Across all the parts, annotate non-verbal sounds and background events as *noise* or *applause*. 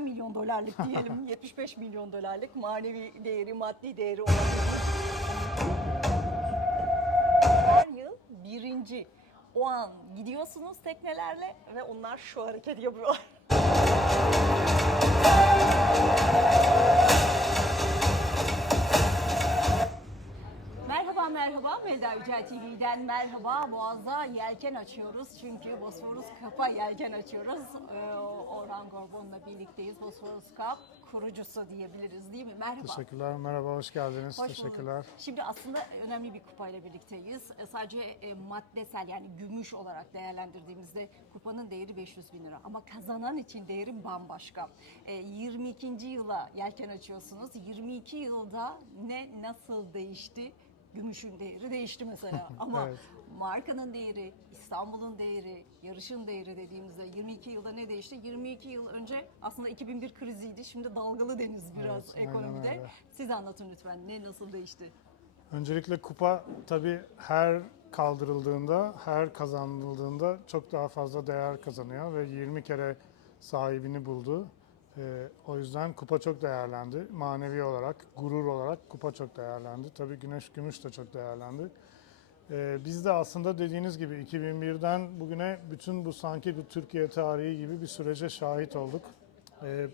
80 milyon dolarlık diyelim *laughs* 75 milyon dolarlık manevi değeri maddi değeri olan her yıl birinci o an gidiyorsunuz teknelerle ve onlar şu hareketi yapıyorlar. Melda Yücel TV'den merhaba. Boğaz'da yelken açıyoruz çünkü Bosforus Kap'a yelken açıyoruz. Ee, Orhan Gorbon'la birlikteyiz. Bosforus Kap kurucusu diyebiliriz değil mi? Merhaba. Teşekkürler, merhaba, hoş geldiniz. Hoş bulduk. Teşekkürler. Şimdi aslında önemli bir kupayla birlikteyiz. E, Sadece e, maddesel yani gümüş olarak değerlendirdiğimizde kupanın değeri 500 bin lira. Ama kazanan için değeri bambaşka. E, 22. yıla yelken açıyorsunuz. 22 yılda ne nasıl değişti? Gümüşün değeri değişti mesela. *laughs* Ama Evet. markanın değeri, İstanbul'un değeri, yarışın değeri dediğimizde 22 yılda ne değişti? 22 yıl önce aslında 2001 kriziydi. Şimdi dalgalı deniz biraz Evet, ekonomide. Siz anlatın lütfen ne nasıl değişti? Öncelikle kupa tabii her kaldırıldığında, her kazanıldığında çok daha fazla değer kazanıyor ve 20 kere sahibini buldu. Ee, o yüzden kupa çok değerlendi. Manevi olarak, gurur olarak kupa çok değerlendi. Tabii güneş gümüş de çok değerlendi. Ee, biz de aslında dediğiniz gibi 2001'den bugüne bütün bu sanki bir Türkiye tarihi gibi bir sürece şahit olduk. Ee,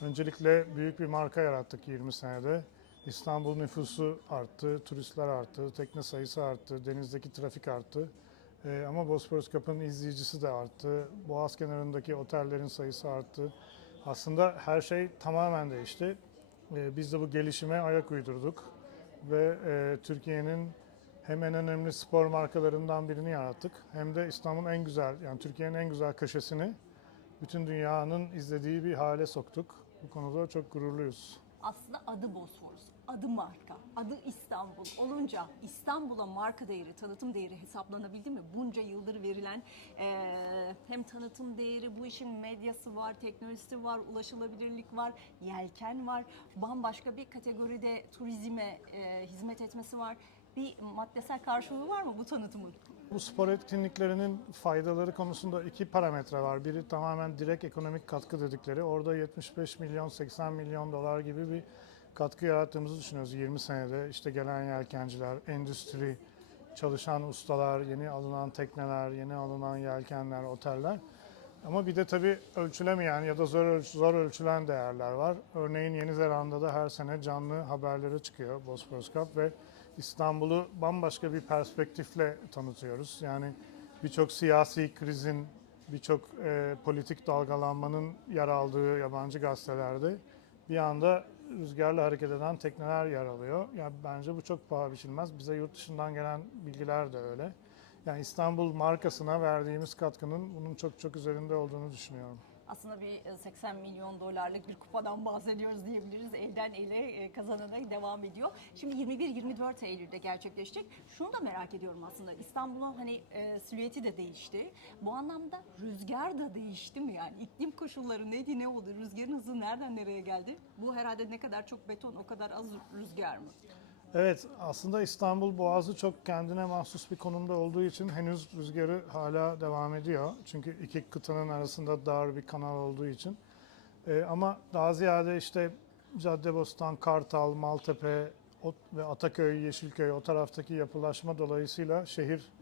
öncelikle büyük bir marka yarattık 20 senede. İstanbul nüfusu arttı, turistler arttı, tekne sayısı arttı, denizdeki trafik arttı. Ee, ama Bosporus Cup'ın izleyicisi de arttı. Boğaz kenarındaki otellerin sayısı arttı. Aslında her şey tamamen değişti. Ee, biz de bu gelişime ayak uydurduk ve e, Türkiye'nin hem en önemli spor markalarından birini yarattık hem de İstanbul'un en güzel yani Türkiye'nin en güzel köşesini bütün dünyanın izlediği bir hale soktuk. Bu konuda çok gururluyuz. Aslında adı Bosforus, adı marka, adı İstanbul olunca İstanbul'a marka değeri, tanıtım değeri hesaplanabildi mi? Bunca yıldır verilen eee, hem tanıtım değeri, bu işin medyası var, teknolojisi var, ulaşılabilirlik var, yelken var. Bambaşka bir kategoride turizme eee, hizmet etmesi var. Bir maddesel karşılığı var mı bu tanıtımın? Bu spor etkinliklerinin faydaları konusunda iki parametre var. Biri tamamen direkt ekonomik katkı dedikleri. Orada 75 milyon, 80 milyon dolar gibi bir katkı yarattığımızı düşünüyoruz 20 senede. İşte gelen yelkenciler, endüstri, çalışan ustalar, yeni alınan tekneler, yeni alınan yelkenler, oteller. Ama bir de tabii ölçülemeyen ya da zor, ölç- zor ölçülen değerler var. Örneğin Yeni Zelanda'da her sene canlı haberleri çıkıyor Bosphorus Cup ve İstanbul'u bambaşka bir perspektifle tanıtıyoruz. Yani birçok siyasi krizin, birçok e, politik dalgalanmanın yer aldığı yabancı gazetelerde bir anda rüzgarla hareket eden tekneler yer alıyor. Yani bence bu çok paha biçilmez. Bize yurt dışından gelen bilgiler de öyle. Yani İstanbul markasına verdiğimiz katkının bunun çok çok üzerinde olduğunu düşünüyorum. Aslında bir e, 80 milyon dolarlık bir kupadan bahsediyoruz diyebiliriz. Elden ele e, kazanarak devam ediyor. Şimdi 21-24 Eylül'de gerçekleşecek. Şunu da merak ediyorum aslında. İstanbul'un hani e, silüeti de değişti. Bu anlamda rüzgar da değişti mi yani? İklim koşulları neydi ne oldu? Rüzgarın hızı nereden nereye geldi? Bu herhalde ne kadar çok beton o kadar az rüzgar mı? Evet, aslında İstanbul Boğazı çok kendine mahsus bir konumda olduğu için henüz rüzgarı hala devam ediyor. Çünkü iki kıtanın arasında dar bir kanal olduğu için. Ee, ama daha ziyade işte Caddebostan, Kartal, Maltepe ve Ataköy, Yeşilköy o taraftaki yapılaşma dolayısıyla şehir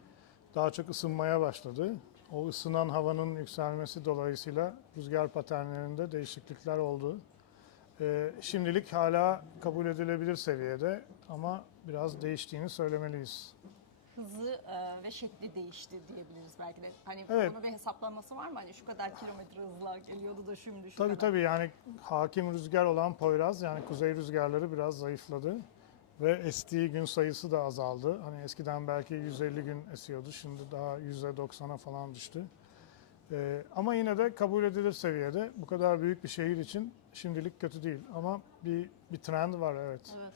daha çok ısınmaya başladı. O ısınan havanın yükselmesi dolayısıyla rüzgar paternlerinde değişiklikler oldu. Ee, şimdilik hala kabul edilebilir seviyede ama biraz değiştiğini söylemeliyiz. Hızı e, ve şekli değişti diyebiliriz belki de. Hani Evet. bunun bir hesaplanması var mı? Hani şu kadar kilometre hızla geliyordu da şimdi şu Tabii kadar. tabii yani hakim rüzgar olan Poyraz yani kuzey rüzgarları biraz zayıfladı ve estiği gün sayısı da azaldı. Hani eskiden belki 150 gün esiyordu şimdi daha %90'a falan düştü. Ee, ama yine de kabul edilir seviyede. Bu kadar büyük bir şehir için şimdilik kötü değil ama bir bir trend var evet. Evet.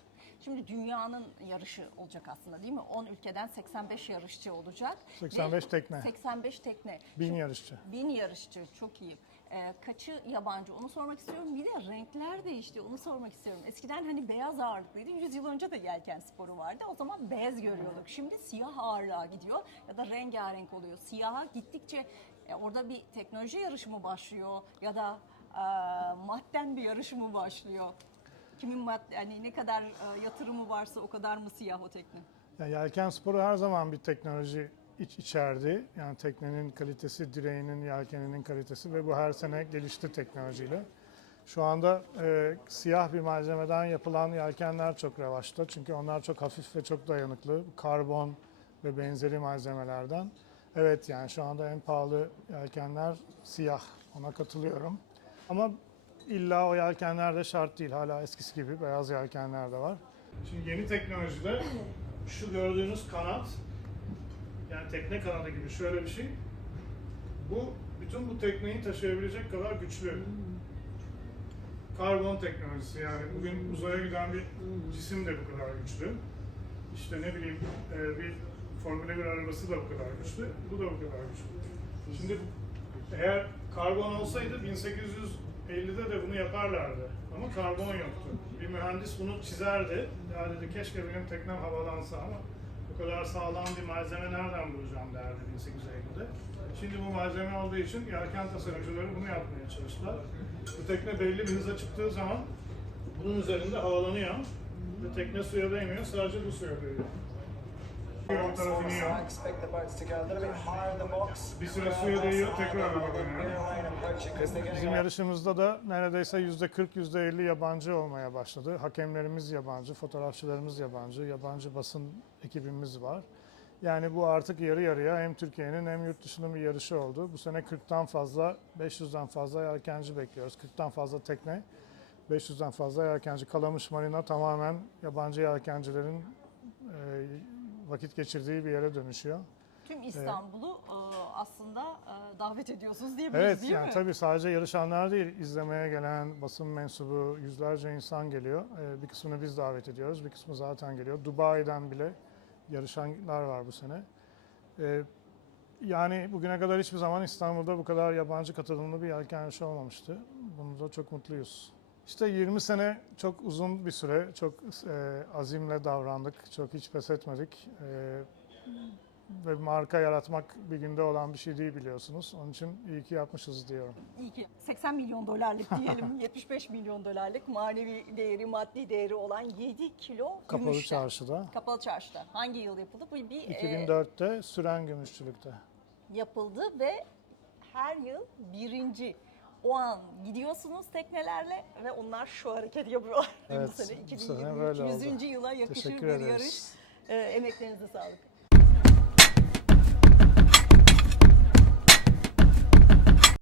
Şimdi dünyanın yarışı olacak aslında değil mi? 10 ülkeden 85 yarışçı olacak. 85 Ve tekne. 85 tekne. Bin Şimdi yarışçı. Bin yarışçı çok iyi. Ee, kaçı yabancı onu sormak istiyorum. Bir de renkler değişti onu sormak istiyorum. Eskiden hani beyaz ağırlıklıydı. 100 yıl önce de yelken sporu vardı. O zaman beyaz görüyorduk. Şimdi siyah ağırlığa gidiyor ya da rengarenk oluyor. Siyaha gittikçe e, orada bir teknoloji yarışı mı başlıyor ya da e, madden bir yarışı mı başlıyor? Kimin madde, yani ne kadar e, yatırımı varsa o kadar mı siyah o tekne? Yani yelken sporu her zaman bir teknoloji iç içerdi. Yani teknenin kalitesi, direğinin, yelkeninin kalitesi ve bu her sene gelişti teknolojiyle. Şu anda e, siyah bir malzemeden yapılan yelkenler çok revaçta. Çünkü onlar çok hafif ve çok dayanıklı. Karbon ve benzeri malzemelerden. Evet yani şu anda en pahalı yelkenler siyah. Ona katılıyorum. Ama illa o yelkenler de şart değil. Hala eskisi gibi beyaz yelkenler de var. Şimdi yeni teknolojide şu gördüğünüz kanat yani tekne kanadı gibi şöyle bir şey. Bu bütün bu tekneyi taşıyabilecek kadar güçlü. Karbon teknolojisi yani bugün uzaya giden bir cisim de bu kadar güçlü. İşte ne bileyim e, bir Formula 1 arabası da bu kadar güçlü. Bu da bu kadar güçlü. Şimdi eğer karbon olsaydı 1850'de de bunu yaparlardı. Ama karbon yoktu. Bir mühendis bunu çizerdi. Ya dedi keşke benim teknem havalansa ama bu kadar sağlam bir malzeme nereden bulacağım derdi 1850'de. Şimdi bu malzeme olduğu için yelken tasarımcıları bunu yapmaya çalıştılar. Bu tekne belli bir hıza çıktığı zaman bunun üzerinde havalanıyor ve tekne suya değmiyor, sadece bu suya değiyor. İniyor. Box. Bir süre suya değiyor, tekrar they're Bizim yarışımızda da neredeyse yüzde 40 yüzde 50 yabancı olmaya başladı. Hakemlerimiz yabancı, fotoğrafçılarımız yabancı, yabancı basın ekibimiz var. Yani bu artık yarı yarıya hem Türkiye'nin hem yurt dışının bir yarışı oldu. Bu sene 40'tan fazla, 500'den fazla yelkenci bekliyoruz. 40'tan fazla tekne, 500'den fazla yelkenci. Kalamış Marina tamamen yabancı yelkencilerin e, vakit geçirdiği bir yere dönüşüyor. Tüm İstanbul'u e, aslında e, davet ediyorsunuz diyebiliriz Evet değil yani mi? tabii sadece yarışanlar değil, izlemeye gelen basın mensubu yüzlerce insan geliyor. Ee, bir kısmını biz davet ediyoruz, bir kısmı zaten geliyor. Dubai'den bile yarışanlar var bu sene. Ee, yani bugüne kadar hiçbir zaman İstanbul'da bu kadar yabancı katılımlı bir yelken yarışı olmamıştı. Bunu da çok mutluyuz. İşte 20 sene çok uzun bir süre, çok e, azimle davrandık, çok hiç pes etmedik. E, ve marka yaratmak bir günde olan bir şey değil biliyorsunuz. Onun için iyi ki yapmışız diyorum. İyi ki 80 milyon dolarlık diyelim *laughs* 75 milyon dolarlık manevi değeri maddi değeri olan 7 kilo Kapalı gümüşten. çarşıda. Kapalı çarşıda. Hangi yıl yapıldı? Bu bir e, 2004'te süren gümüşçülükte. yapıldı ve her yıl birinci. O an gidiyorsunuz teknelerle ve onlar şu hareket yapıyorlar. *laughs* Evet, bu sene bu sene 2023 böyle oldu. 100. yıla yakışır Teşekkür bir ederiz. yarış. E, emeklerinize sağlık.